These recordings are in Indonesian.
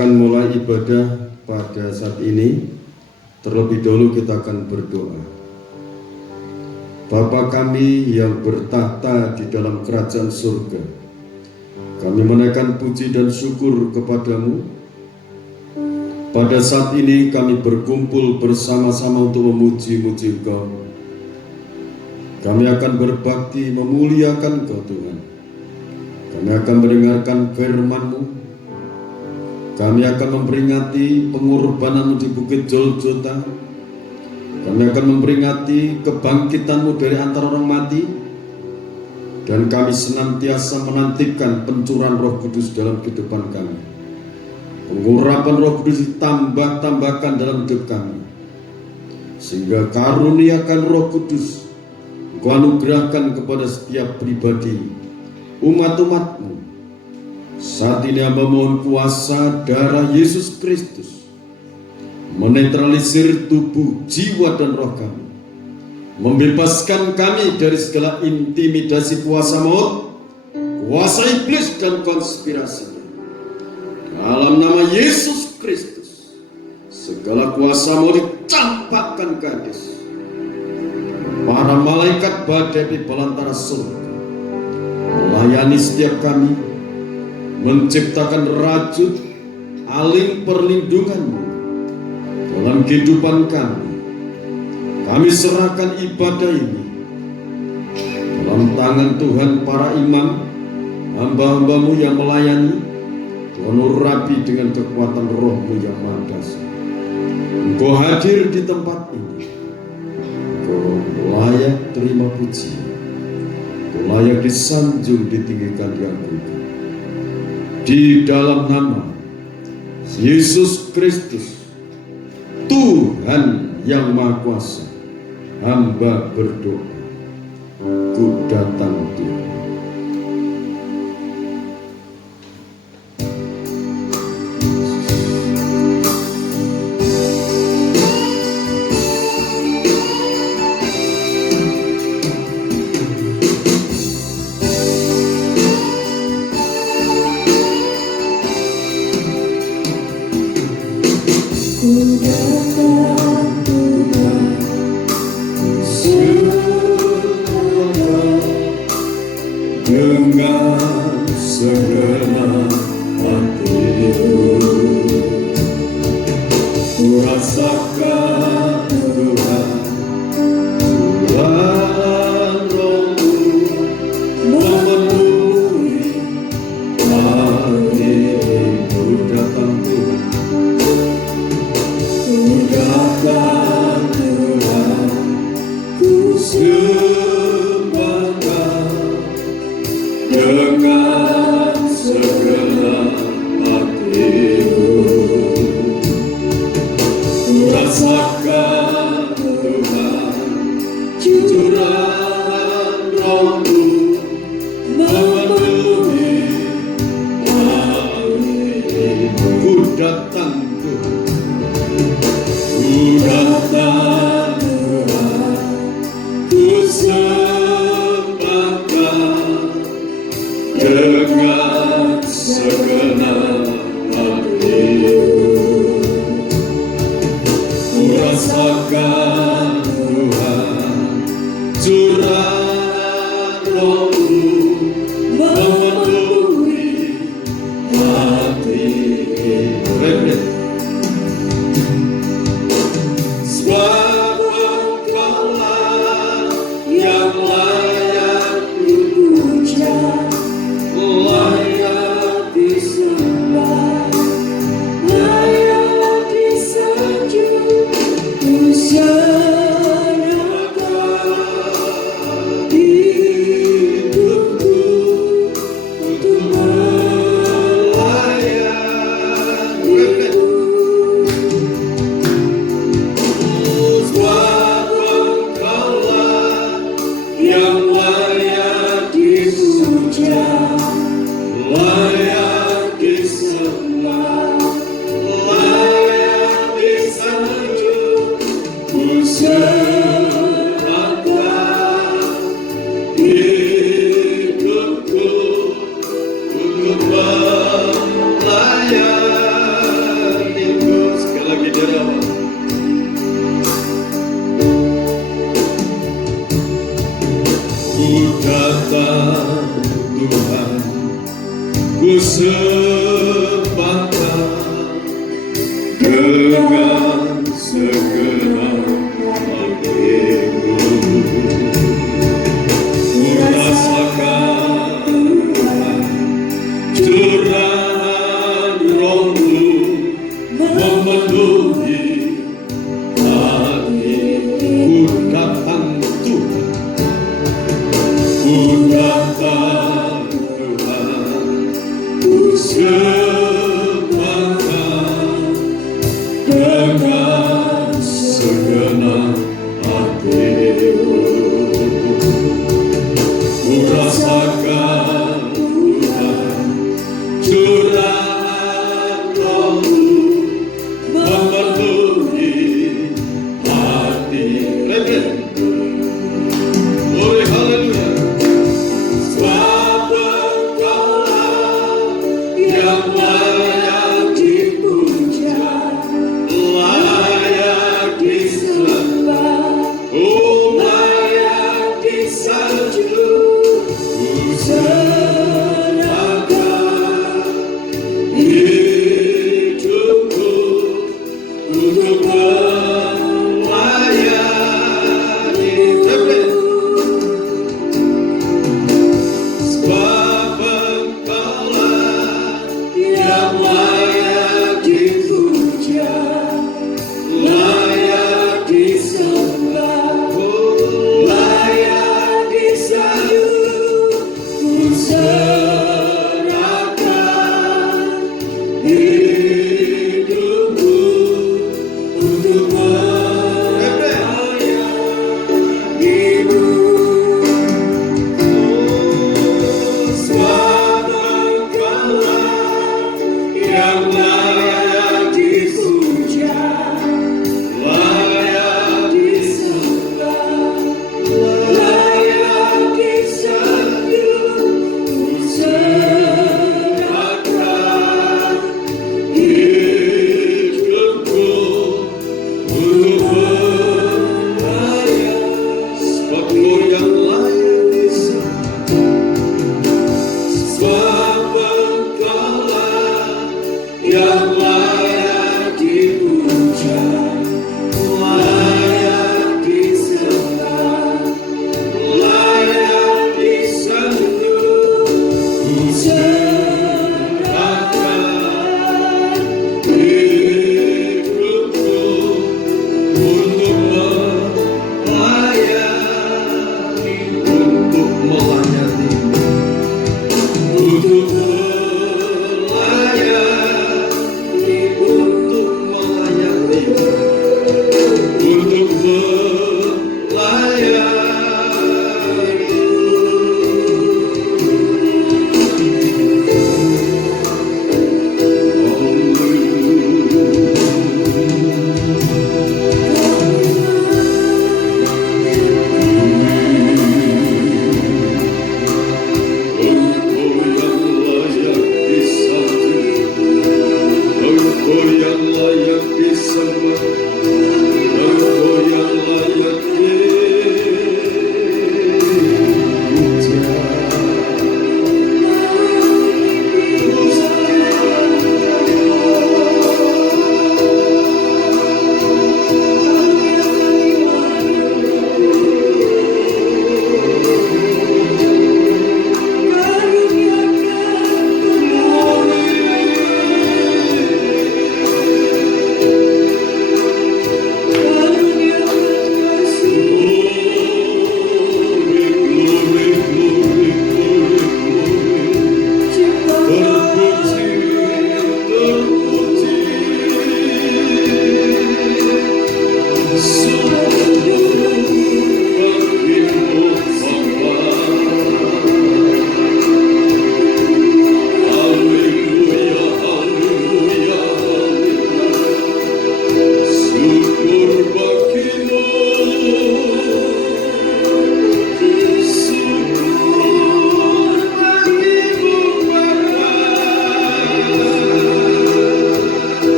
akan mulai ibadah pada saat ini, terlebih dahulu kita akan berdoa. Bapa kami yang bertahta di dalam kerajaan surga, kami menaikkan puji dan syukur kepadamu. Pada saat ini kami berkumpul bersama-sama untuk memuji-muji Engkau. Kami akan berbakti memuliakan Engkau Tuhan. Kami akan mendengarkan firman-Mu. Kami akan memperingati pengorbanan-Mu di Bukit Golgota. Kami akan memperingati kebangkitan-Mu dari antara orang mati. Dan kami senantiasa menantikan pencurahan Roh Kudus dalam kehidupan kami. Pengurapan Roh Kudus ditambah-tambahkan dalam hidup kami. Sehingga karuniakan Roh Kudus Engkau anugerahkan kepada setiap pribadi umat-umat-Mu. Saat ini hamba mohon kuasa darah Yesus Kristus menetralisir tubuh, jiwa, dan roh kami, membebaskan kami dari segala intimidasi kuasa maut, kuasa iblis, dan konspirasi. Dalam nama Yesus Kristus, segala kuasa maut dicampakkan ke Hades. Para malaikat badai di belantara surga melayani setiap kami, menciptakan rajut aling perlindungan-Mu dalam kehidupan kami. Kami serahkan ibadah ini dalam tangan Tuhan. Para imam, hamba-hamba-Mu yang melayani, Tuhan urapi dengan kekuatan Roh-Mu yang maha dahsyat. Engkau hadir di tempat ini. Engkau layak terima puji, Engkau layak disanjung, ditinggikan, diagungkan. Di dalam nama Yesus Kristus, Tuhan yang Maha Kuasa, hamba berdoa. Ku datang Tuhan. Dengan segenap hatiku, ku rasakan Tuhan, Tuhan Roh-Mu memenuhi hatiku. Datang Tuhan, ku datang Tuhan, ku sembah dengan segenap hatiku. Ku rasakan Tuhan, curahan Roh-Mu memenuhi hatiku. Ku datang Tuhan, ku datang Tuhan, ku sembahkan dengan segenap hatiku. Ku rasakan Tuhan, curahan Roh-Mu memenuhi hatiku. Sebab Engkau-lah yang layak dipuja, layak disembah, layak disanjung. Ku serahkan hidupku untuk melayanimu. Sebab Engkau-lah yang layak dipuja, layak disembah, layak disanjung. Ku serahkan hidupku untuk melayanimu. ku sepakat dengan segenap hatiku. Ku rasakan curahan Roh-Mu memenuhi hatiku. Ku datang Tuhan, ku datang Tuhan, ku sepakat dengan segenap hatiku. Ku rasakan Tuhan curahan Roh-Mu memenuhi hati. Glory, haleluya. Sebab Engkaulah yang layak dipuja, layak disembah, oh layak disanjung. Ku serahkan hidupku untuk melayani-Mu. Sebab Engkaulah yang layak dipuja, layak disembah, layak disanjung. Ku serahkan hidupku untuk melayani-Mu. Sebab Engkaulah yang layak dipuja, layak disembah, layak disanjung. Ku serahkan hidupku untuk melayani. Sebab Engkau yang layak disembah, sebab Engkaulah yang layak dipuja, layak disembah, layak disanjung. Ku serahkan hidupku untuk melayani, untuk melayani, untuk melayani, untuk melayani, untuk melayani.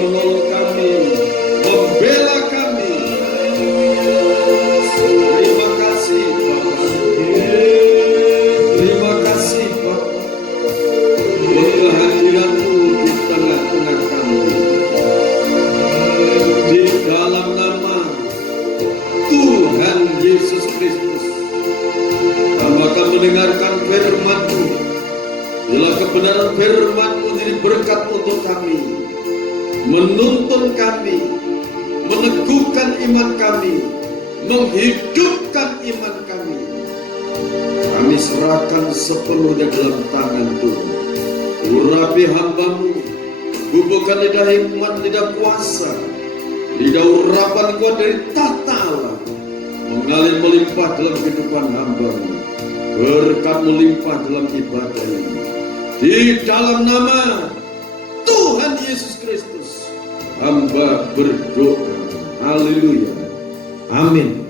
menolong kami, membela kami. Terima kasih Bapa. Terima kasih Bapa buat kehadiran-Mu di tengah-tengah kami. Di dalam nama Tuhan Yesus Kristus, kami akan mendengarkan firman-Mu. Bila kebenaran firman-Mu jadi berkat untuk kami, menuntun kami, meneguhkan iman kami, menghidupkan iman kami. Kami serahkan sepenuhnya dalam tangan Tuhan. Urapi hamba-Mu, bubuhkan lidah hikmat, lidah kuasa, lidah urapan kuat dari tahta Allah, mengalir melimpah dalam kehidupan hamba-Mu. Berkat melimpah dalam ibadah ini. Di dalam nama Tuhan Yesus Kristus, hamba berdoa. Haleluya. Amin.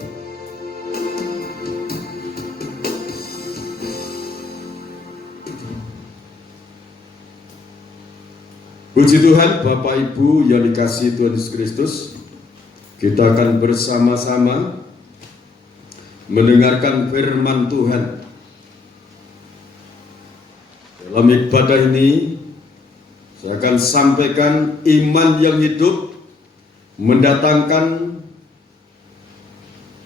Puji Tuhan, Bapak Ibu yang dikasihi Tuhan Yesus Kristus, kita akan bersama-sama mendengarkan firman Tuhan. Dalam ibadah ini, saya akan sampaikan iman yang hidup mendatangkan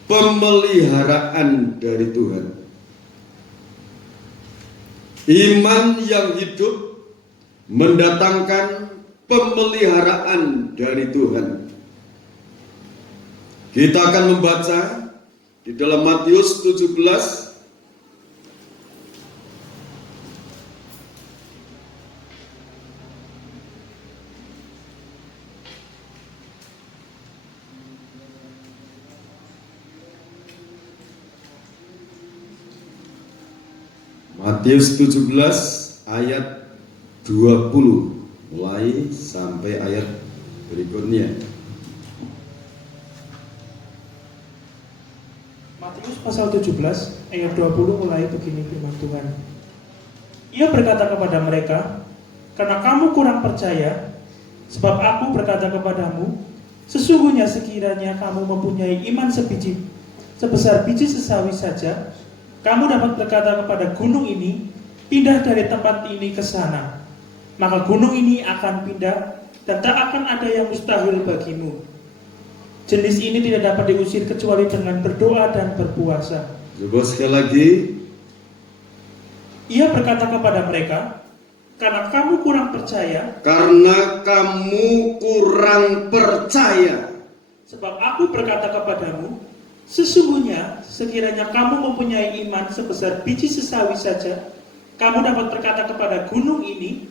pemeliharaan dari Tuhan. Iman yang hidup mendatangkan pemeliharaan dari Tuhan. Kita akan membaca di dalam Matius 17 Matius 17 ayat 20 mulai sampai ayat berikutnya. Matius pasal 17 ayat 20 mulai begini firman Tuhan. Ia berkata kepada mereka, "Karena kamu kurang percaya, sebab aku berkata kepadamu, sesungguhnya sekiranya kamu mempunyai iman sebesar biji sesawi saja, kamu dapat berkata kepada gunung ini, pindah dari tempat ini ke sana. Maka gunung ini akan pindah dan tak akan ada yang mustahil bagimu." Jenis ini tidak dapat diusir kecuali dengan berdoa dan berpuasa. Coba sekali lagi. Ia berkata kepada mereka, "Karena kamu kurang percaya, Karena kamu kurang percaya, sebab aku berkata kepadamu, sesungguhnya sekiranya kamu mempunyai iman sebesar biji sesawi saja, kamu dapat berkata kepada gunung ini,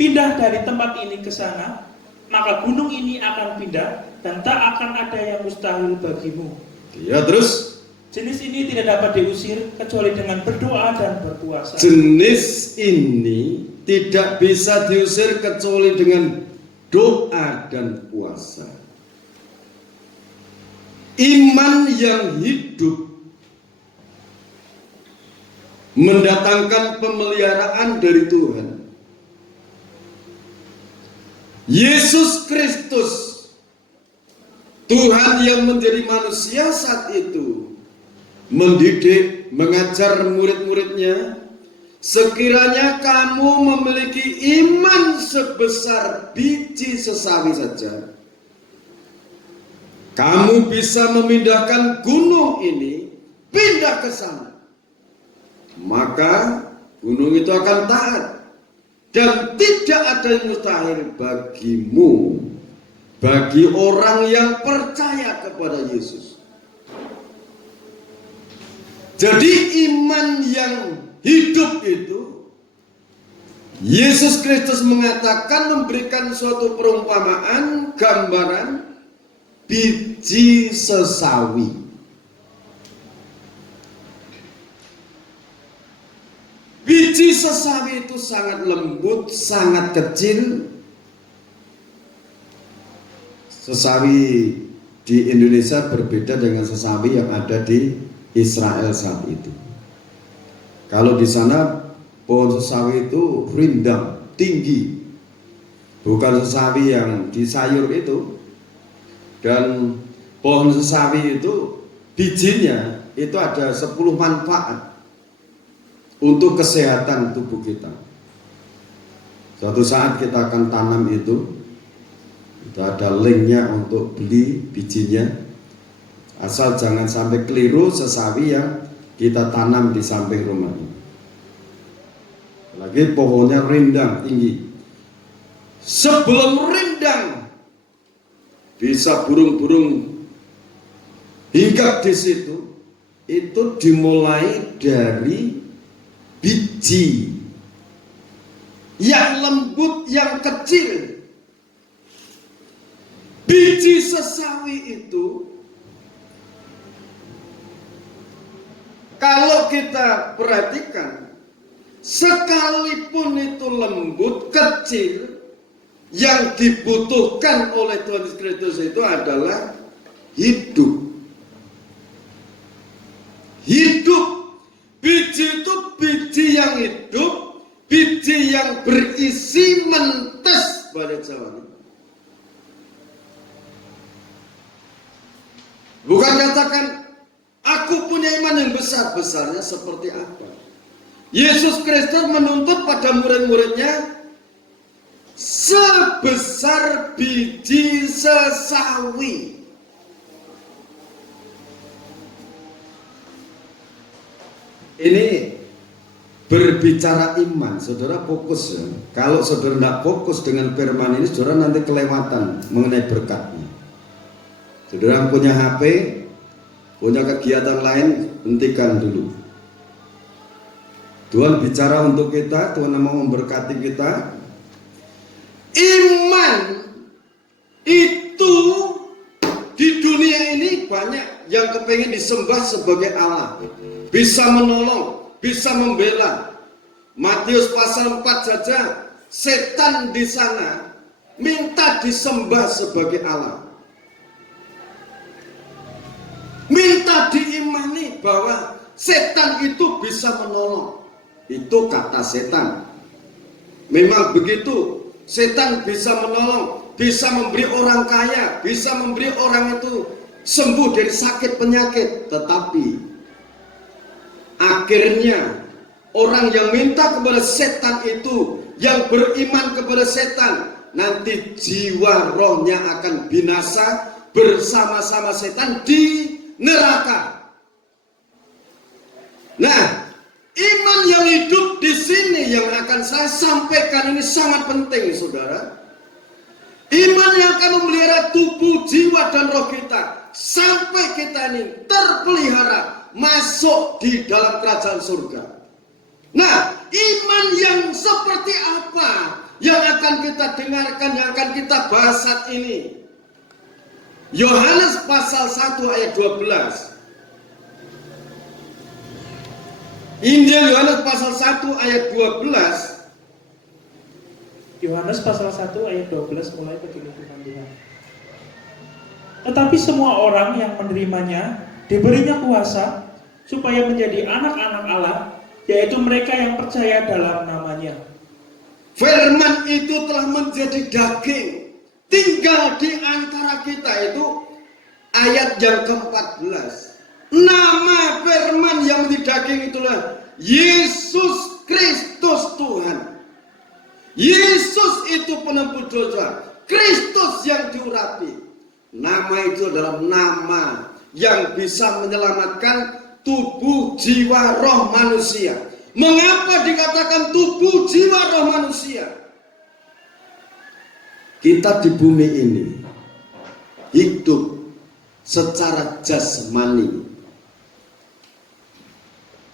pindah dari tempat ini ke sana, maka gunung ini akan pindah dan tak akan ada yang mustahil bagimu." ya terus. Jenis ini tidak dapat diusir kecuali dengan berdoa dan berpuasa. Jenis ini tidak bisa diusir kecuali dengan doa dan puasa. Iman yang hidup mendatangkan pemeliharaan dari Tuhan. Yesus Kristus, Tuhan yang menjadi manusia saat itu, mendidik, mengajar murid-muridnya, sekiranya kamu memiliki iman sebesar biji sesawi saja, kamu bisa memindahkan gunung ini, pindah ke sana. Maka gunung itu akan taat. Dan tidak ada yang mustahil bagimu, bagi orang yang percaya kepada Yesus. Jadi iman yang hidup itu, Yesus Kristus mengatakan, memberikan suatu perumpamaan, gambaran biji sesawi. Biji sesawi itu sangat lembut, sangat kecil. Sesawi di Indonesia berbeda dengan sesawi yang ada di Israel saat itu. Kalau di sana pohon sesawi itu rindang, tinggi, bukan sesawi yang di sayur itu. Dan pohon sesawi itu bijinya itu ada 10 manfaat untuk kesehatan tubuh kita. Suatu saat kita akan tanam itu, kita ada linknya untuk beli bijinya. Asal jangan sampai keliru sesawi yang kita tanam di samping rumah ini. Lagi pohonnya rindang tinggi. Sebelum rindang bisa burung-burung hinggap di situ, itu dimulai dari biji yang lembut, yang kecil. Biji sesawi itu kalau kita perhatikan, sekalipun itu lembut, kecil, yang dibutuhkan oleh Tuhan Yesus Kristus itu adalah hidup. Hidup. Biji itu biji yang hidup, biji yang berisi mentes pada Jawa. Bukan katakan aku punya iman yang besar-besarnya seperti apa. Yesus Kristus menuntut pada murid-muridnya sebesar biji sesawi. Ini berbicara iman, saudara fokus ya. Kalau saudara tidak fokus dengan firman ini, saudara nanti kelewatan mengenai berkatnya. Saudara punya HP, punya kegiatan lain, hentikan dulu. Tuhan bicara untuk kita, Tuhan mau memberkati kita. Iman itu di dunia ini banyak yang kepengen disembah sebagai Allah. Bisa menolong, bisa membela. Matius pasal 4 saja, setan di sana minta disembah sebagai Allah. Minta diimani bahwa setan itu bisa menolong. Itu kata setan. Memang begitu, setan bisa menolong, bisa memberi orang kaya, bisa memberi orang itu sembuh dari sakit penyakit. Tetapi akhirnya orang yang minta kepada setan itu, yang beriman kepada setan, nanti jiwa rohnya akan binasa bersama-sama setan di neraka. Nah, iman yang hidup di sini yang akan saya sampaikan ini sangat penting, saudara. Iman yang akan memelihara tubuh, jiwa, dan roh kita sampai kita ini terpelihara masuk di dalam kerajaan surga. Nah, iman yang seperti apa yang akan kita dengarkan, yang akan kita bahas saat ini? Yohanes pasal 1 ayat 12. Injil Yohanes pasal 1 ayat 12. Yohanes pasal 1 ayat 12 mulai begini firman Tuhan. Tetapi semua orang yang menerimanya diberinya kuasa supaya menjadi anak-anak Allah, yaitu mereka yang percaya dalam namanya. Firman itu telah menjadi daging, tinggal di antara kita. Itu ayat yang ke-14. Nama firman yang menjadi daging itulah Yesus Kristus Tuhan. Yesus itu penebus dosa, Kristus yang diurapi. Nama itu adalah nama yang bisa menyelamatkan tubuh, jiwa, roh manusia. Mengapa dikatakan tubuh, jiwa, roh manusia? Kita di bumi ini hidup secara jasmani,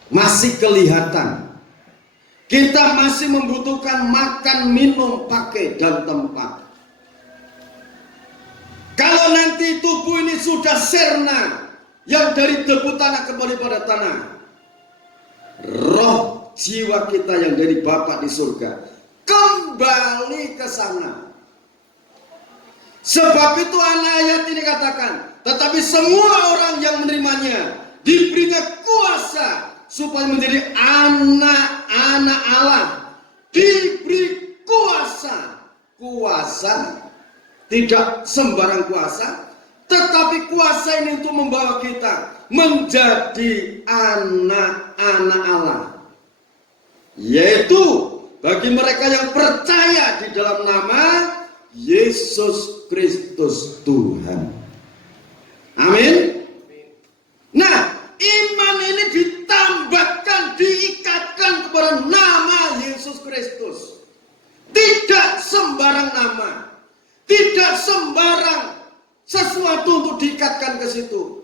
masih kelihatan. Kita masih membutuhkan makan, minum, pakai, dan tempat. Kalau nanti tubuh ini sudah sirna, yang dari debu tanah kembali pada tanah, roh jiwa kita yang dari Bapa di surga kembali ke sana. Sebab itu ayat ini katakan, tetapi semua orang yang menerimanya diberinya kuasa supaya menjadi anak-anak Allah. Diberi kuasa kuasa, tidak sembarang kuasa, tetapi kuasa ini untuk membawa kita menjadi anak-anak Allah. Yaitu bagi mereka yang percaya di dalam nama Yesus Kristus Tuhan. Amin. Nah, iman ini ditambahkan, diikatkan kepada nama Yesus Kristus. Tidak sembarang nama, tidak sembarang sesuatu untuk diikatkan ke situ.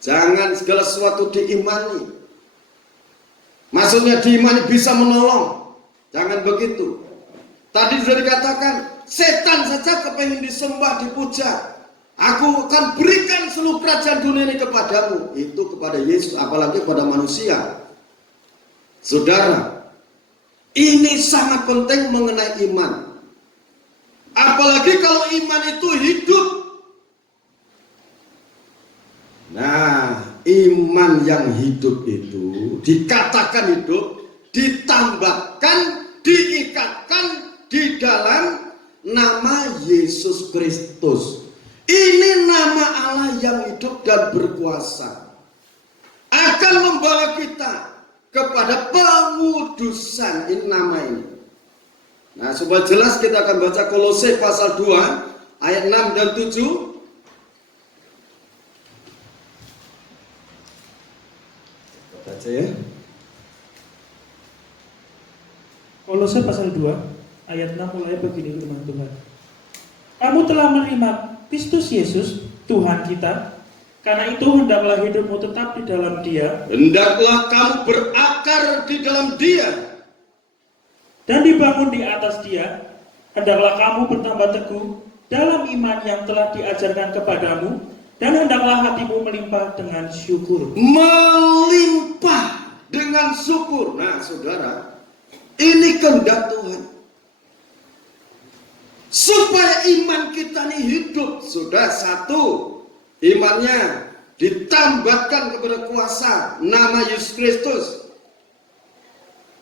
Jangan segala sesuatu diimani. Maksudnya diimani bisa menolong. Jangan begitu. Tadi sudah dikatakan, setan saja kepengen disembah, dipuja. Aku akan berikan seluruh kerajaan dunia ini kepadamu. Itu kepada Yesus, apalagi kepada manusia. Saudara, ini sangat penting mengenai iman. Apalagi kalau iman itu hidup. Nah, iman yang hidup itu dikatakan hidup, ditambahkan, diikatkan di dalam nama Yesus Kristus. Ini nama Allah yang hidup dan berkuasa. Akan membawa kita kepada pengudusan. Ini nama ini. Nah, supaya jelas kita akan baca Kolose pasal 2 ayat 6 dan 7. Baca ya. Kolose pasal 2 ayat 6 mulai begini firman Tuhan. Kamu telah menerima Kristus Yesus Tuhan kita, karena itu hendaklah hidupmu tetap di dalam Dia. Hendaklah kamu berakar di dalam Dia Dan dibangun di atas Dia. Hendaklah kamu bertambah teguh dalam iman yang telah diajarkan kepadamu, dan hendaklah hatimu melimpah dengan syukur. melimpah dengan syukur. Nah, saudara, ini kehendak Tuhan. Supaya iman kita ini hidup. Sudah satu, imannya ditambahkan kepada kuasa nama Yesus Kristus.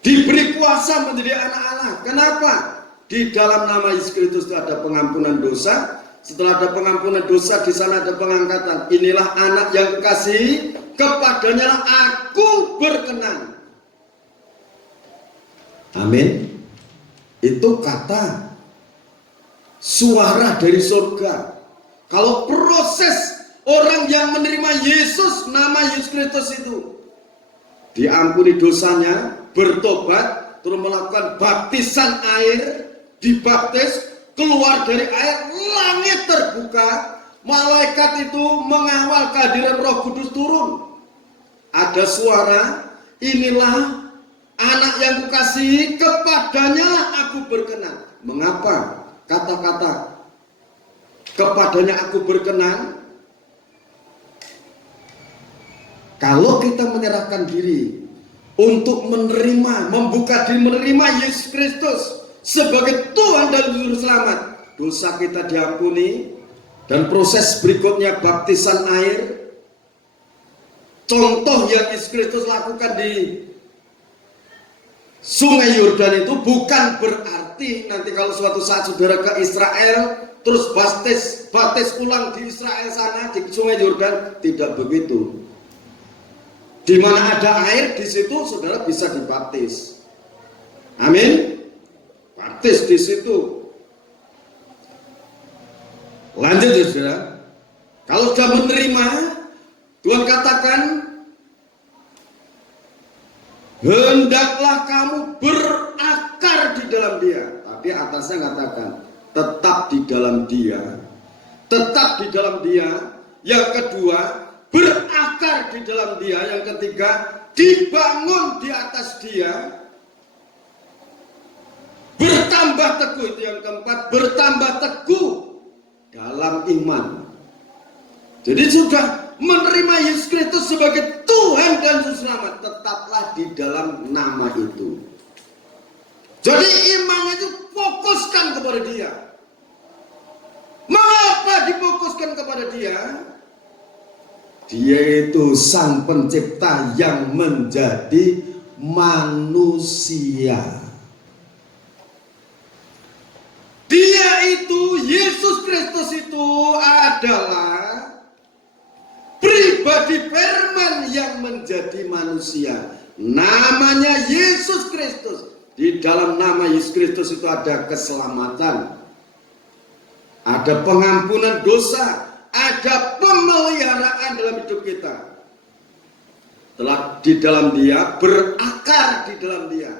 Diberi kuasa menjadi anak Allah. Kenapa? Di dalam nama Yesus Kristus itu ada pengampunan dosa. Setelah ada pengampunan dosa, di sana ada pengangkatan. Inilah anak yang kekasih, kepadanya aku berkenan. Amin. Itu kata suara dari surga. Kalau proses orang yang menerima Yesus, nama Yesus Kristus itu, diampuni dosanya, bertobat, terus melakukan baptisan air, dibaptis, keluar dari air, langit terbuka, malaikat itu mengawal kehadiran Roh Kudus turun. Ada suara, inilah anak yang kukasihi, kepadanya aku berkenan. Mengapa kata-kata kepadanya aku berkenan? Kalau kita menyerahkan diri untuk menerima, membuka diri menerima Yesus Kristus sebagai Tuhan dan Juru Selamat, dosa kita diampuni, dan proses berikutnya baptisan air. Contoh yang Yesus Kristus lakukan di Sungai Yordan itu bukan berarti nanti kalau suatu saat saudara ke Israel terus baptis ulang di Israel sana di Sungai Yordan, tidak begitu. Di mana ada air di situ saudara bisa dibaptis. Amin. Baptis di situ. Lanjut ya saudara. Kalau sudah menerima, Tuhan katakan, hendaklah kamu berakar di dalam Dia. Tapi atasnya katakan, tetap di dalam Dia. Tetap di dalam Dia. Yang kedua, berakar di dalam Dia. Yang ketiga, dibangun di atas Dia. Bertambah teguh, itu yang keempat, bertambah teguh dalam iman. Jadi sudah menerima Yesus Kristus sebagai Tuhan dan Juru Selamat, tetaplah di dalam nama itu. Jadi iman itu fokuskan kepada Dia. Mengapa difokuskan kepada Dia? Dia itu Sang Pencipta yang menjadi manusia. Dia Kristus itu adalah pribadi firman yang menjadi manusia. Namanya Yesus Kristus. Di dalam nama Yesus Kristus itu ada keselamatan, ada pengampunan dosa, ada pemeliharaan dalam hidup kita. Telah di dalam Dia, berakar di dalam Dia.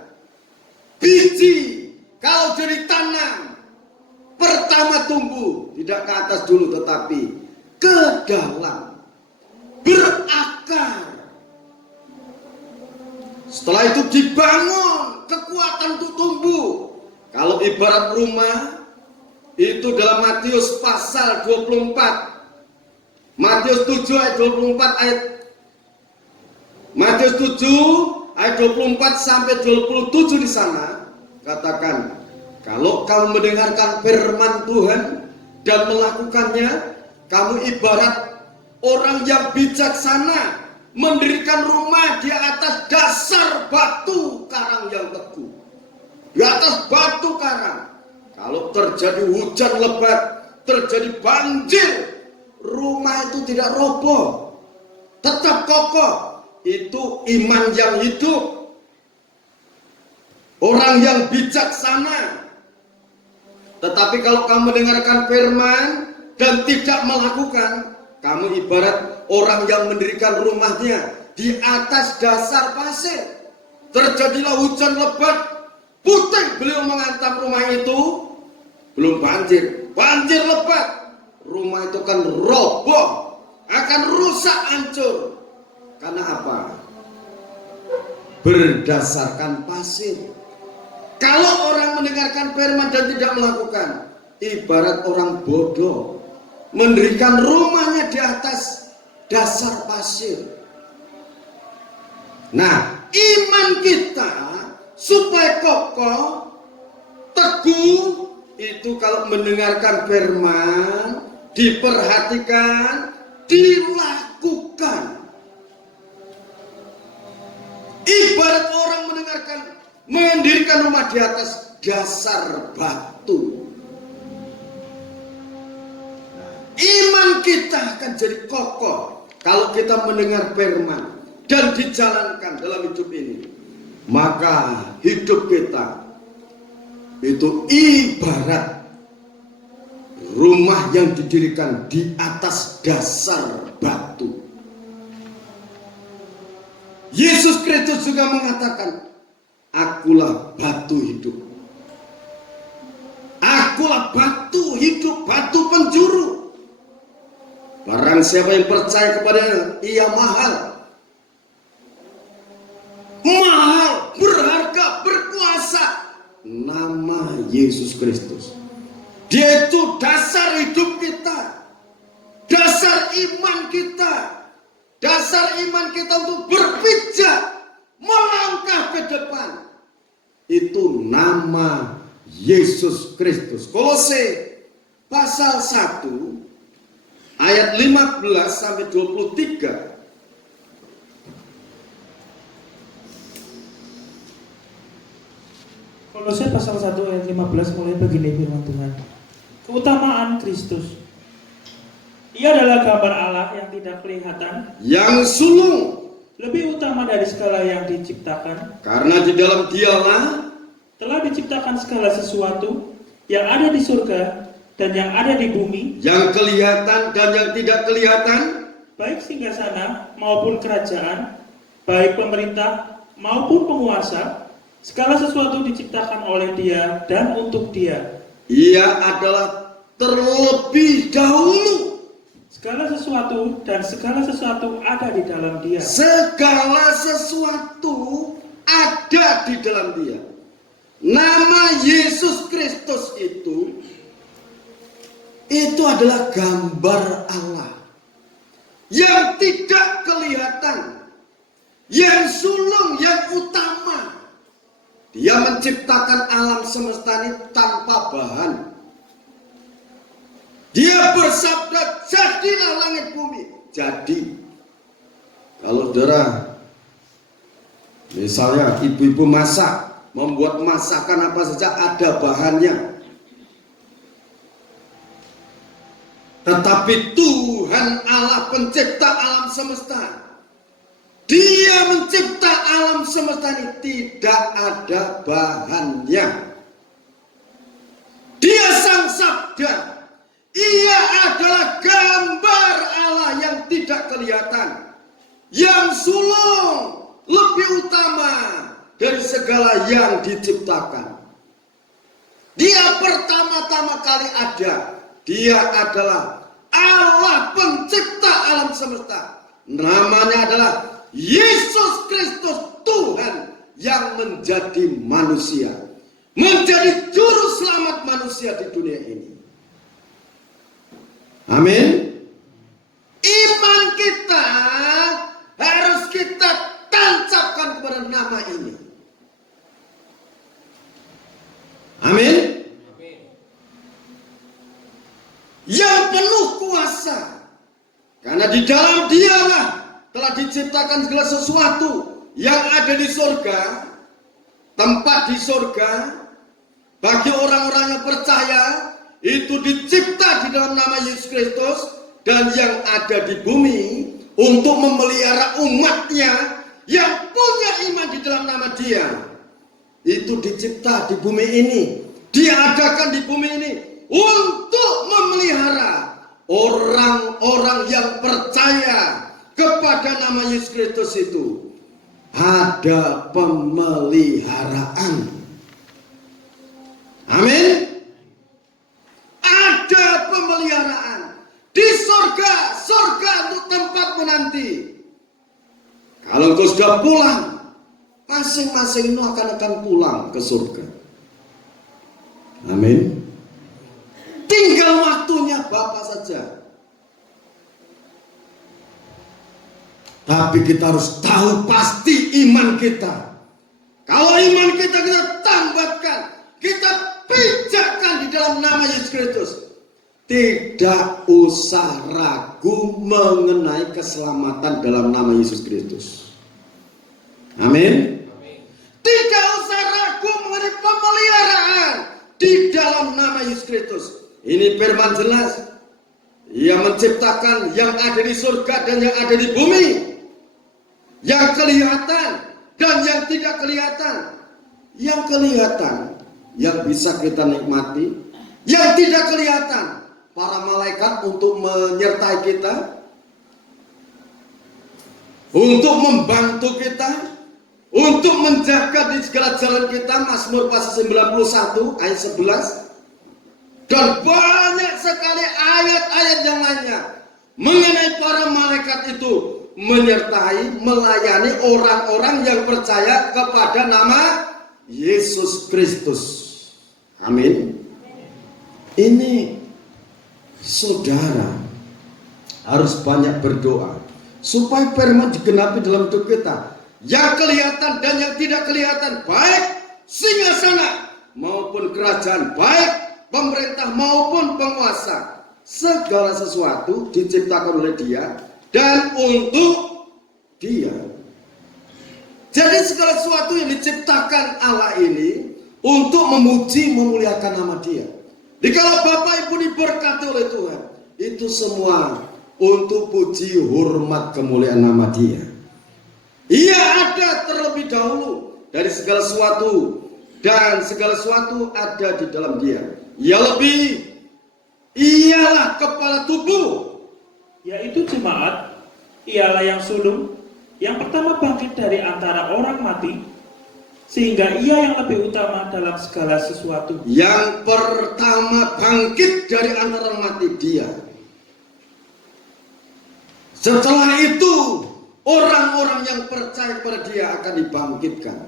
Biji kalau dari tanam pertama tumbuh, tidak ke atas dulu tetapi ke dalam, berakar. Setelah itu dibangun kekuatan untuk tumbuh. Kalau ibarat rumah itu dalam Matius pasal 24, Matius 7 ayat 24 ayat Matius 7 ayat 24 sampai 27 di sana katakan, kalau kamu mendengarkan firman Tuhan dan melakukannya, kamu ibarat orang yang bijaksana mendirikan rumah di atas dasar batu karang yang teguh. Di atas batu karang. Kalau terjadi hujan lebat, terjadi banjir, rumah itu tidak roboh, tetap kokoh. Itu iman yang hidup, orang yang bijaksana. Tetapi kalau kamu mendengarkan firman dan tidak melakukan, kamu ibarat orang yang mendirikan rumahnya di atas dasar pasir. Terjadilah hujan lebat, puting beliau menghantam rumah itu. Belum banjir, banjir lebat, rumah itu kan roboh, akan rusak, hancur. Karena apa? Berdasarkan pasir. Kalau orang mendengarkan firman dan tidak melakukan, ibarat orang bodoh mendirikan rumahnya di atas dasar pasir. Nah, iman kita supaya kokoh, teguh, itu kalau mendengarkan firman, diperhatikan, dilakukan. Ibarat orang mendirikan rumah di atas dasar batu. Iman kita akan jadi kokoh kalau kita mendengar firman dan dijalankan dalam hidup ini. Maka hidup kita itu ibarat rumah yang didirikan di atas dasar batu. Yesus Kristus juga mengatakan, akulah batu hidup. Akulah batu hidup, batu penjuru. Barang siapa yang percaya kepadanya, ia mahal. Mahal, berharga, berkuasa. Nama Yesus Kristus. Dia itu dasar hidup kita. Dasar iman kita. Dasar iman kita untuk berpijak, melangkah ke depan. Itu nama Yesus Kristus. Kolose pasal 1 ayat 15 sampai 23. Kolose pasal 1 ayat 15 mulai begini firman Tuhan. Keutamaan Kristus. Ia adalah gambar Allah yang tidak kelihatan, yang sulung, lebih utama dari segala yang diciptakan. Karena di dalam Dialah telah diciptakan segala sesuatu yang ada di surga dan yang ada di bumi, yang kelihatan dan yang tidak kelihatan, baik singgasana maupun kerajaan, baik pemerintah maupun penguasa. Segala sesuatu diciptakan oleh Dia dan untuk Dia. Ia adalah terlebih dahulu. Segala sesuatu dan segala sesuatu ada di dalam Dia. Segala sesuatu ada di dalam Dia. Nama Yesus Kristus itu adalah gambar Allah yang tidak kelihatan, yang sulung, yang utama. Dia menciptakan alam semesta ini tanpa bahan. Dia bersabda, jadilah langit bumi. Jadi, kalau saudara, misalnya ibu-ibu masak, membuat masakan apa saja ada bahannya. Tetapi Tuhan Allah pencipta alam semesta, Dia mencipta alam semesta ini tidak ada bahannya. Dia sang sabda. Ia adalah gambar Allah yang tidak kelihatan, yang sulung, lebih utama dari segala yang diciptakan. Dia pertama-tama kali ada. Dia adalah Allah pencipta alam semesta. Namanya adalah Yesus Kristus, Tuhan yang menjadi manusia, menjadi juru selamat manusia di dunia ini. Amin. Iman kita harus kita tancapkan kepada nama ini. Amin. Yang penuh kuasa, karena di dalam Dialah telah diciptakan segala sesuatu yang ada di surga, tempat di surga bagi orang-orang yang percaya itu dicipta di dalam nama Yesus Kristus, dan yang ada di bumi untuk memelihara umatnya yang punya iman di dalam nama Dia. Itu dicipta di bumi ini, diadakan di bumi ini untuk memelihara orang-orang yang percaya kepada nama Yesus Kristus itu. Ada pemeliharaan. Amin. Ada pemeliharaan di surga, surga untuk tempat menanti. Kalau engkau sudah pulang, masing-masing itu akan pulang ke surga. Amin. Tinggal waktunya Bapa saja. Tapi kita harus tahu pasti iman kita. Kalau iman kita tambatkan, kita pijakkan di dalam nama Yesus Kristus, tidak usah ragu mengenai keselamatan dalam nama Yesus Kristus. Amin. Tidak usah ragu mengenai pemeliharaan di dalam nama Yesus Kristus. Ini firman jelas. Ia menciptakan yang ada di surga dan yang ada di bumi, yang kelihatan dan yang tidak kelihatan. Yang kelihatan yang bisa kita nikmati, yang tidak kelihatan para malaikat untuk menyertai kita, untuk membantu kita, untuk menjaga di segala jalan kita. Mazmur pasal 91 ayat 11. Dan banyak sekali ayat-ayat yang lainnya mengenai para malaikat itu menyertai, melayani orang-orang yang percaya kepada nama Yesus Kristus. Amin. Ini saudara harus banyak berdoa supaya firman digenapi dalam hidup kita. Yang kelihatan dan yang tidak kelihatan, baik singgasana maupun kerajaan, baik pemerintah maupun penguasa, segala sesuatu diciptakan oleh Dia dan untuk Dia. Jadi segala sesuatu yang diciptakan Allah ini untuk memuji, memuliakan nama Dia. Jadi kalau Bapak Ibu diberkati oleh Tuhan, itu semua untuk puji, hormat, kemuliaan nama Dia. Ia ada terlebih dahulu dari segala sesuatu, dan segala sesuatu ada di dalam Dia. Ialah kepala tubuh, yaitu jemaat. Ialah yang sulung, yang pertama bangkit dari antara orang mati, sehingga Ia yang lebih utama dalam segala sesuatu. Yang pertama bangkit dari antara orang mati, Dia. Setelah itu orang-orang yang percaya kepada Dia akan dibangkitkan,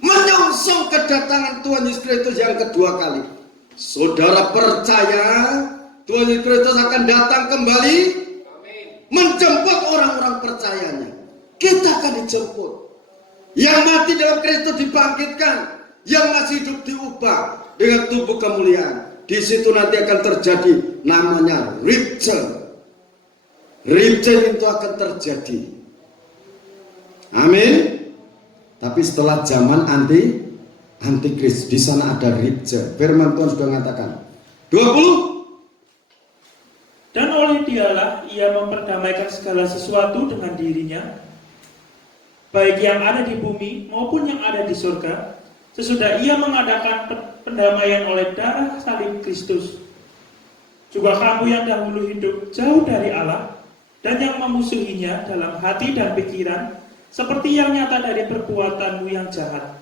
menyongsong kedatangan Tuhan Yesus Kristus yang kedua kali. Saudara percaya Tuhan Yesus Kristus akan datang kembali, menjemput orang-orang percayanya. Kita akan dijemput. Yang mati dalam Kristus dibangkitkan, yang masih hidup diubah dengan tubuh kemuliaan. Di situ nanti akan terjadi namanya rapture. Rapture itu akan terjadi. Amin. Tapi setelah zaman antikris, di sana ada rapture. Firman Tuhan sudah mengatakan 20 Dan oleh dialah ia memperdamaikan segala sesuatu dengan dirinya, baik yang ada di bumi maupun yang ada di surga, sesudah ia mengadakan pendamaian oleh darah salib Kristus. Juga kamu yang dahulu hidup jauh dari Allah dan yang memusuhinya dalam hati dan pikiran, seperti yang nyata dari perbuatanmu yang jahat,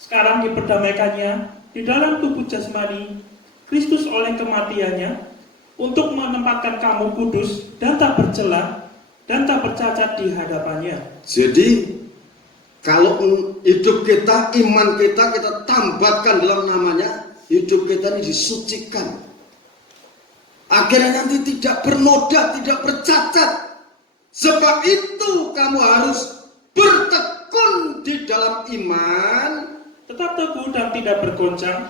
sekarang diperdamaikannya di dalam tubuh jasmani Kristus oleh kematiannya, untuk menempatkan kamu kudus dan tak bercela dan tak bercacat di hadapannya. Jadi kalau hidup kita, iman kita tambatkan dalam namanya, hidup kita ini disucikan. Akhirnya nanti tidak bernoda, tidak bercacat. Sebab itu kamu harus bertekun di dalam iman, tetap teguh dan tidak bergoncang,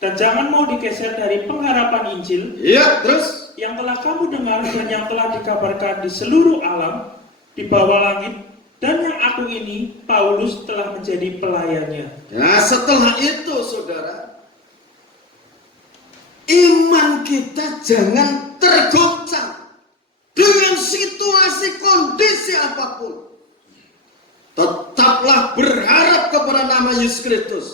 dan jangan mau digeser dari pengharapan Injil. Iya, terus yang telah kamu dengar dan yang telah dikabarkan di seluruh alam, di bawah langit, dan yang aku ini, Paulus, telah menjadi pelayannya. Nah, setelah itu, saudara, iman kita jangan tergoncang dengan situasi kondisi apapun. Tetaplah berharap kepada nama Yesus Kristus.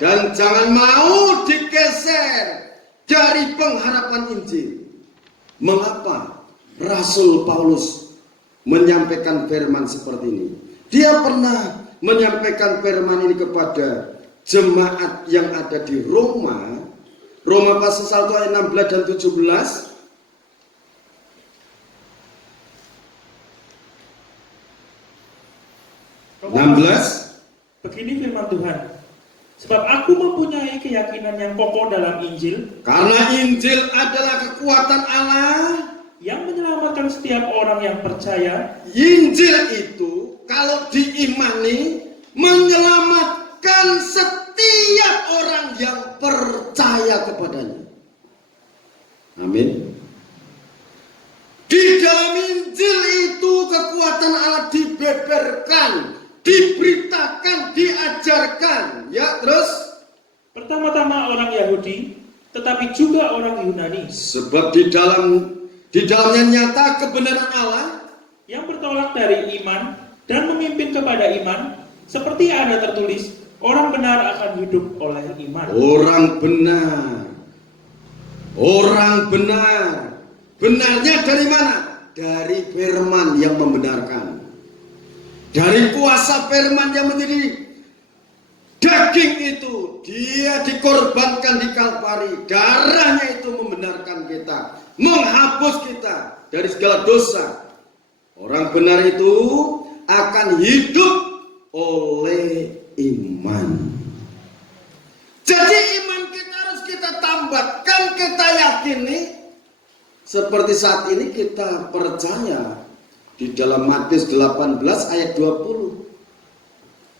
Dan jangan mau digeser dari pengharapan Injil. Mengapa Rasul Paulus menyampaikan firman seperti ini? Dia pernah menyampaikan firman ini kepada jemaat yang ada di Roma. Roma pasal 1 ayat 16 dan 17. Begini firman Tuhan. Sebab aku mempunyai keyakinan yang kokoh dalam Injil. Karena Injil adalah kekuatan Allah yang menyelamatkan setiap orang yang percaya. Injil itu kalau diimani menyelamatkan setiap orang yang percaya kepadanya. Amin. Di dalam Injil itu kekuatan Allah dibeberkan, diberitakan, diajarkan. Ya, terus pertama-tama orang Yahudi, tetapi juga orang Yunani. Sebab di dalamnya nyata kebenaran Allah yang bertolak dari iman dan memimpin kepada iman, seperti ada tertulis, orang benar akan hidup oleh iman. Orang benar. Benarnya dari mana? Dari firman yang membenarkan. Dari kuasa firman yang menjadi daging itu, dia dikorbankan di Kalvari. Darahnya itu membenarkan kita, menghapus kita dari segala dosa. Orang benar itu akan hidup oleh iman. Jadi iman kita harus kita tambatkan, kita yakini. Seperti saat ini kita percaya di dalam Matius 18 ayat 20.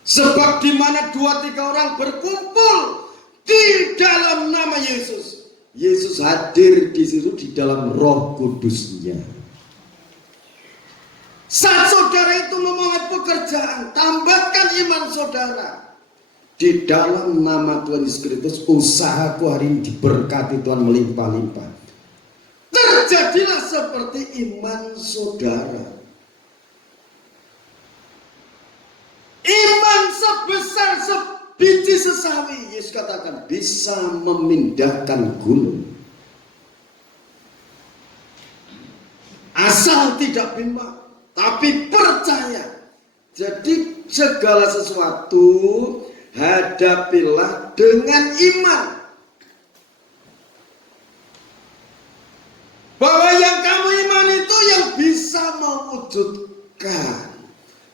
Sebab di mana 2-3 orang berkumpul di dalam nama Yesus, Yesus hadir di situ di dalam Roh Kudusnya. Saat saudara itu memulai pekerjaan, tambahkan iman saudara. Di dalam nama Tuhan Yesus Kristus, usahaku hari ini diberkati Tuhan melimpah-limpah. Terjadilah seperti iman saudara. Iman sebesar sebiji sesawi, Yesus katakan, bisa memindahkan gunung. Asal tidak bimbang, tapi percaya. Jadi segala sesuatu hadapilah dengan iman. Bahwa yang kamu iman itu yang bisa mewujudkan,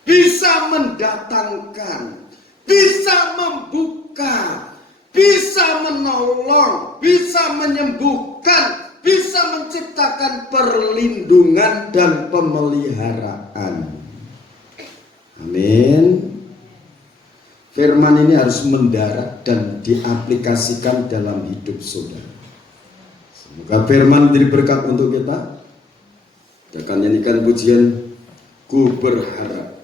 bisa mendatangkan, bisa membuka, bisa menolong, bisa menyembuhkan, bisa menciptakan perlindungan dan pemeliharaan. Amin. Firman ini harus mendarat dan diaplikasikan dalam hidup saudara. Semoga firman menjadi berkat untuk kita. Kita akan nyanyikan pujian Ku Berharap.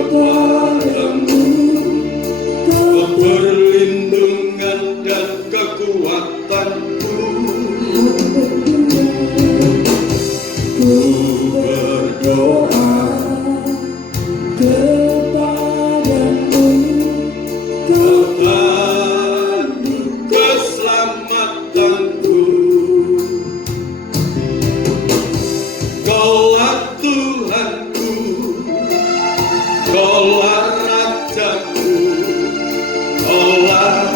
kepadamu, perlindungan dan kekuatanku. Ku berdoa kepadamu, kepadamu keselamatanku. Kaulah Tuhanku, Kaulah Rajaku, Kaulah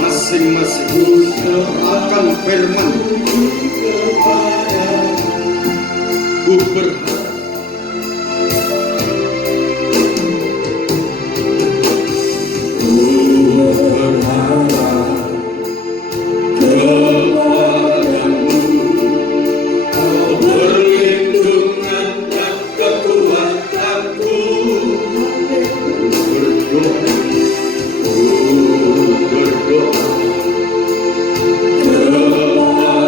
masing-masing akan firman ku berharap. Kepadamu, perlindungan dan kekuatanku. Berdoa, berdoa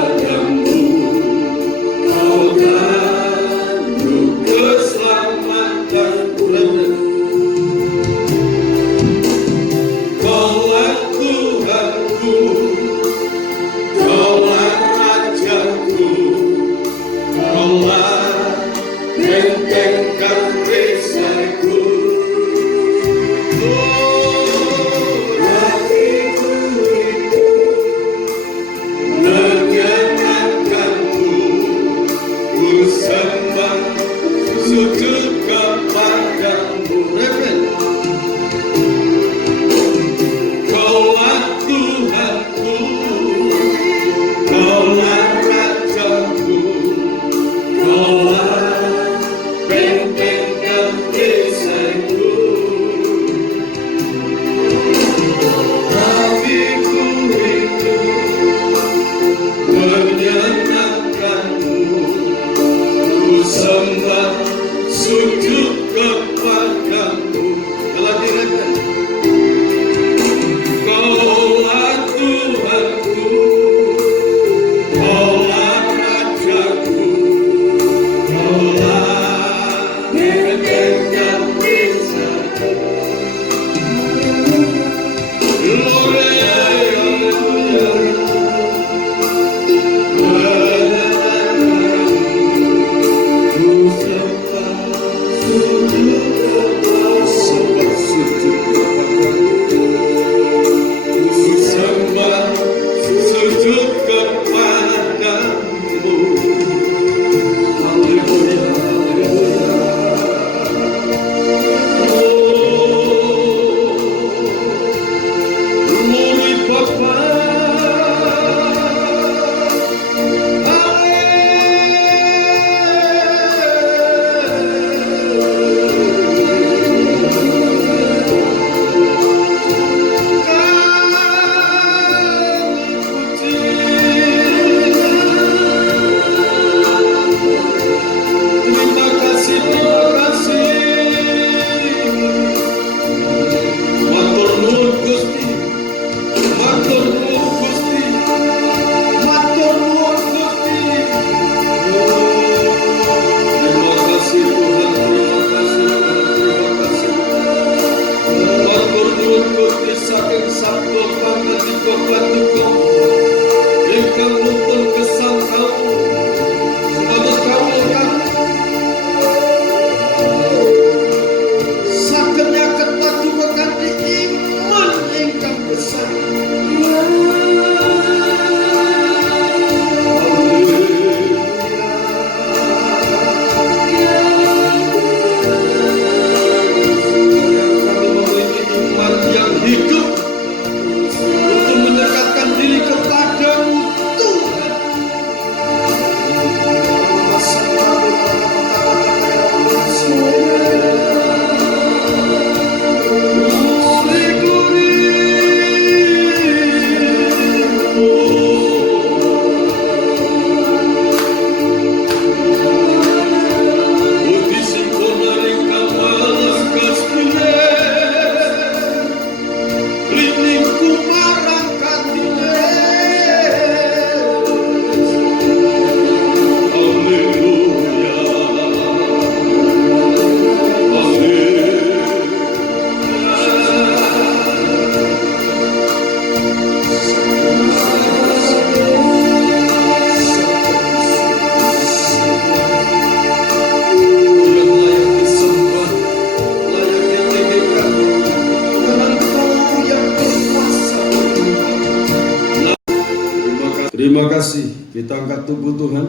kita angkat tubuh Tuhan.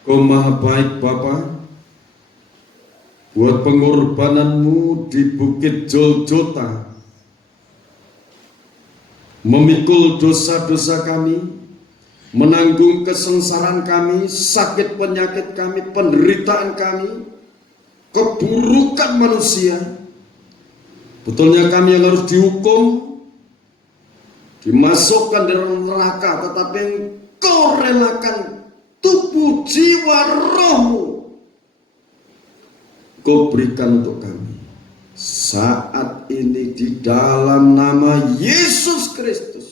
Kau maha baik Bapa, buat pengorbananmu di Bukit Golgota, memikul dosa-dosa kami, menanggung kesengsaraan kami, sakit penyakit kami, penderitaan kami, keburukan manusia. Betulnya kami yang harus dihukum, dimasukkan dalam neraka, tetapi Engkau relakan tubuh, jiwa, rohmu Kau berikan untuk kami. Saat ini di dalam nama Yesus Kristus,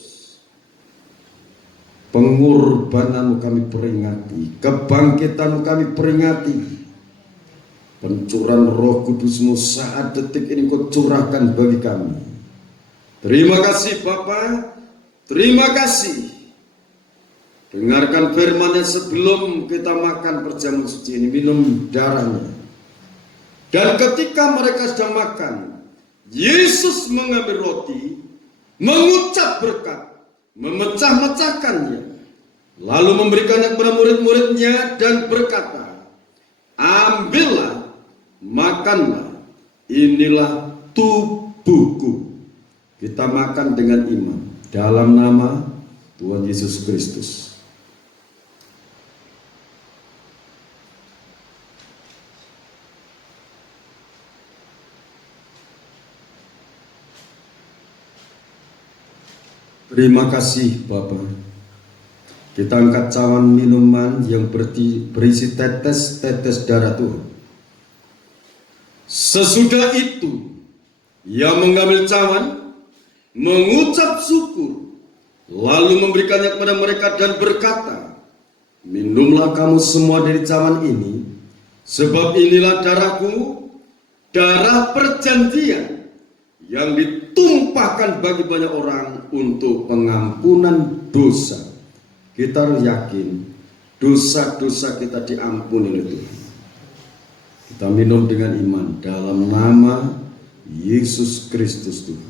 pengorbananmu kami peringati, kebangkitanmu kami peringati, pencurahan Roh Kudusmu saat detik ini Kau curahkan bagi kami. Terima kasih Bapa, terima kasih. Dengarkan firman-Nya sebelum kita makan perjamuan suci ini, minum darahnya. Dan ketika mereka sedang makan, Yesus mengambil roti, mengucap berkat, memecah-mecahkannya, lalu memberikannya kepada murid-muridnya dan berkata, ambillah, makanlah, inilah tubuhku. Kita makan dengan iman dalam nama Tuhan Yesus Kristus. Terima kasih Bapa. Kita angkat cawan minuman yang berisi tetes-tetes darah Tuhan. Sesudah itu, Ia mengambil cawan, mengucap syukur, lalu memberikannya kepada mereka dan berkata, minumlah kamu semua dari cawan ini, sebab inilah darahku, darah perjanjian, yang ditumpahkan bagi banyak orang untuk pengampunan dosa. Kita harus yakin dosa-dosa kita diampuni oleh Tuhan. Kita minum dengan iman dalam nama Yesus Kristus Tuhan.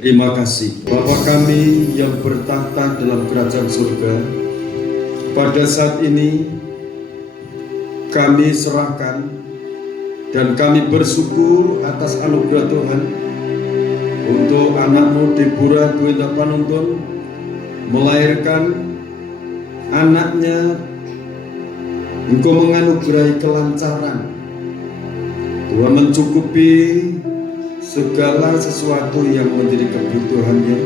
Terima kasih Bapa kami yang bertahta dalam kerajaan surga. Pada saat ini kami serahkan dan kami bersyukur atas anugerah Tuhan untuk anak-Mu Deborah Dwi Panuntun melahirkan anaknya. Engkau menganugerahi kelancaran, Tuhan mencukupi segala sesuatu yang menjadi kebutuhannya,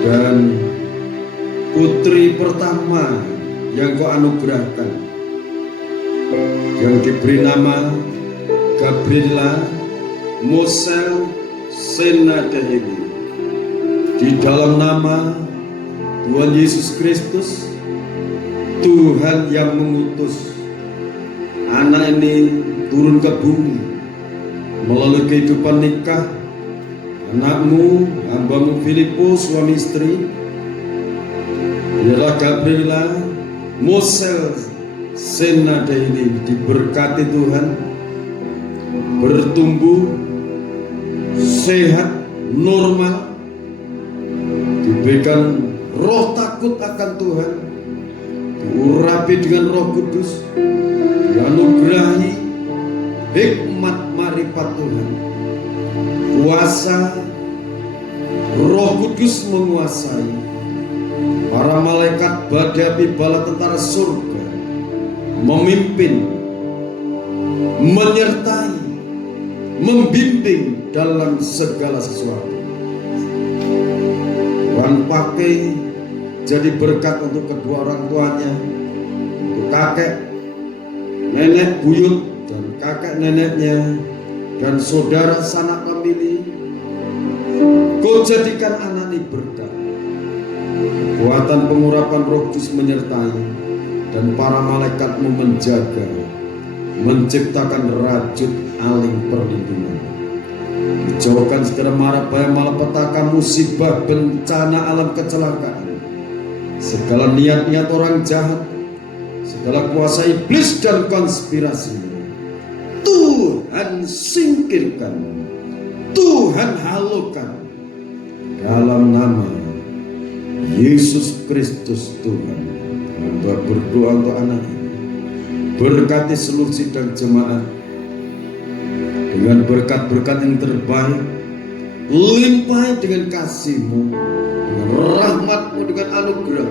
dan putri pertama yang Kau anugerahkan, yang diberi nama Gabriela Mosel Senadehili, di dalam nama Tuhan Yesus Kristus, Tuhan yang mengutus anak ini turun ke bumi melalui kehidupan nikah anak-Mu, hamba-Mu Filipus, suami istri, ialah Gabriela Mosel Senadehili, diberkati Tuhan, bertumbuh sehat, normal, diberikan roh takut akan Tuhan, diurapi dengan Roh Kudus, dianugerahi hikmat marifat Tuhan, kuasa Roh Kudus menguasai, para malaikat badai api bala tentara surga memimpin, menyertai, membimbing dalam segala sesuatu. Tuhan pakai jadi berkat untuk kedua orang tuanya, untuk kakek, nenek buyut, dan kakek neneknya, dan saudara sanak famili. Kau jadikan anak ini berkat. Kekuatan pengurapan Roh Kudus menyertai, dan para malaikat-Mu menjaga, menciptakan rajut aling perlindungan. Dijauhkan segala mara bahaya malapetaka, musibah, bencana alam, kecelakaan, segala niat-niat orang jahat, segala kuasa iblis dan konspirasi, Tuhan singkirkan Tuhan halokan dalam nama Yesus Kristus Tuhan. Hamba berdoa untuk anak ini. Berkati seluruh sidang jemaat dengan berkat-berkat yang terbaik. Limpahi dengan kasih-Mu, dengan rahmat-Mu, dengan anugerah.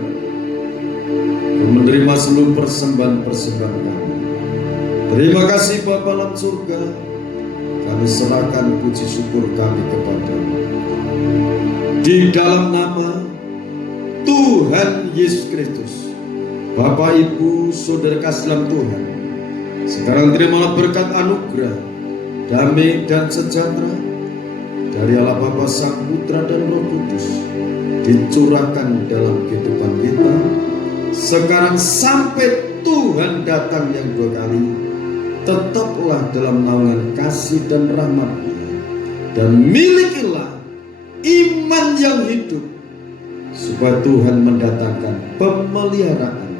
Menerima seluruh persembahan-persembahan kami. Terima kasih Bapa dalam surga. Kami serahkan puji syukur kami kepada-Mu. Di dalam nama Tuhan Yesus Kristus, Bapak, Ibu, Saudara kasih dalam Tuhan, sekarang terimalah berkat anugerah, damai dan sejahtera dari Allah Bapa, Sang Putra dan Roh Kudus dicurahkan dalam kehidupan kita sekarang sampai Tuhan datang yang dua kali. Tetaplah dalam naungan kasih dan rahmat-Nya, dan milikilah iman yang hidup supaya Tuhan mendatangkan pemeliharaan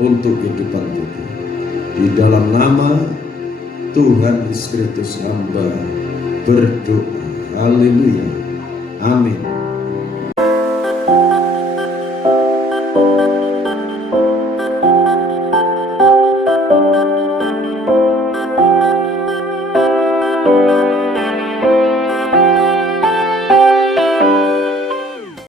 untuk kehidupan kita. Di dalam nama Tuhan Yesus Kristus hamba berdoa. Haleluya. Amin.